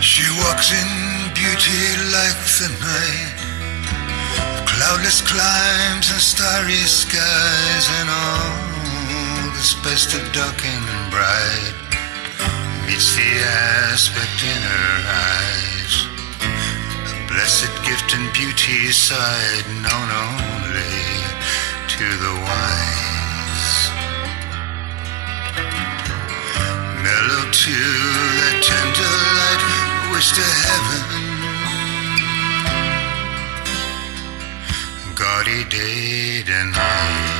She walks in beauty like the night, cloudless climes and starry skies, and all that's best of dark and bright meets the aspect in her eyes. A blessed gift and beauty side known only to the wise. Mellow to that tender light, wish to heaven, gaudy day and night.